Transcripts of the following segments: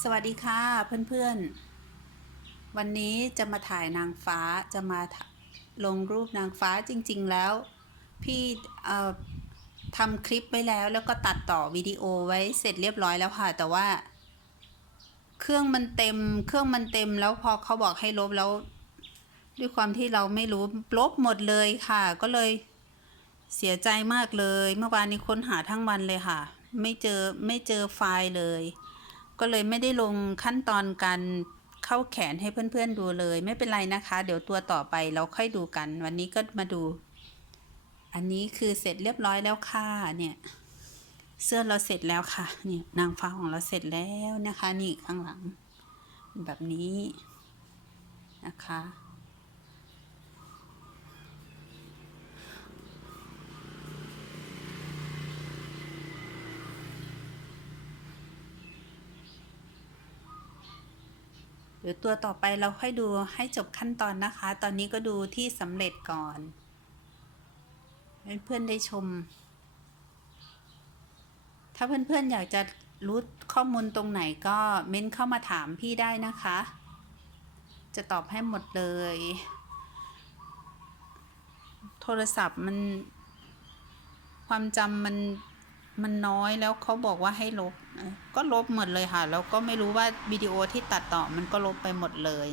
สวัสดีค่ะเพื่อนๆ วันนี้จะมาถ่ายนางฟ้าจะมาลงรูปนางฟ้าจริงๆแล้ว พี่ทำคลิปไว้แล้วแล้วก็ตัดต่อวิดีโอไว้เสร็จเรียบร้อยแล้วค่ะ แต่ว่า เครื่องมันเต็ม เครื่องมันเต็มแล้วพอเขาบอกให้ลบแล้ว ด้วยความที่เราไม่รู้ลบหมดเลยค่ะ ก็เลยเสียใจมากเลย เมื่อวานนี้ค้นหาทั้งวันเลยค่ะ ไม่เจอไม่เจอไฟล์เลย ก็เลยไม่ได้ลงขั้นตอนการเข้าแขนให้เพื่อนๆดูเลย ไม่เป็นไรนะคะ เดี๋ยวตัวต่อไปเราค่อยดูกัน วันนี้ก็มาดู อันนี้คือเสร็จเรียบร้อยแล้วค่ะเนี่ยเสื้อเราเสร็จแล้วค่ะนี่นางฟ้าของเราเสร็จแล้วนะคะ นี่ข้างหลัง แบบนี้นะคะ เดี๋ยวตัวต่อไปเราค่อยดูให้จบขั้นตอนนะคะ ตอนนี้ก็ดูที่สำเร็จก่อนเพื่อนๆได้ชม ถ้าเพื่อนๆอยากจะรู้ข้อมูลตรงไหนก็เม้นเข้ามาถามพี่ได้นะคะ จะตอบให้หมดเลย โทรศัพท์มันความจำมันมันน้อยแล้วเขาบอกว่าให้ลบ ก็ลบหมดเลยค่ะ แล้วก็ไม่รู้ว่าวิดีโอที่ตัดต่อมันก็ลบไปหมดเลย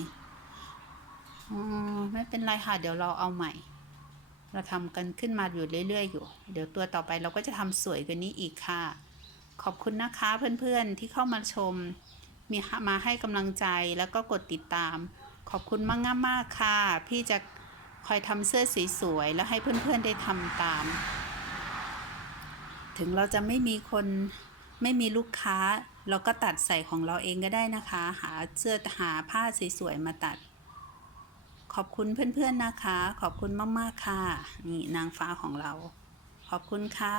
อ๋อไม่เป็นไรค่ะ เดี๋ยวเราเอาใหม่ เราทำกันขึ้นมาอยู่เรื่อยๆอยู่ เดี๋ยวตัวต่อไปเราก็จะทำสวยกว่านี้อีกค่ะ ขอบคุณนะคะเพื่อนๆที่เข้ามาชม มีมาให้กำลังใจแล้วก็กดติดตาม ขอบคุณมากมากค่ะ พี่จะคอยทำเสื้อสวยๆแล้วให้เพื่อนๆได้ทำตาม ถึงเราจะไม่มีคน ไม่มีลูกค้า เราก็ตัดใส่ของเราเองก็ได้นะคะ หาเสื้อหาผ้าสวยๆมาตัด ขอบคุณเพื่อนๆนะคะ ขอบคุณมากๆค่ะ นี่นางฟ้าของเรา ขอบคุณค่ะ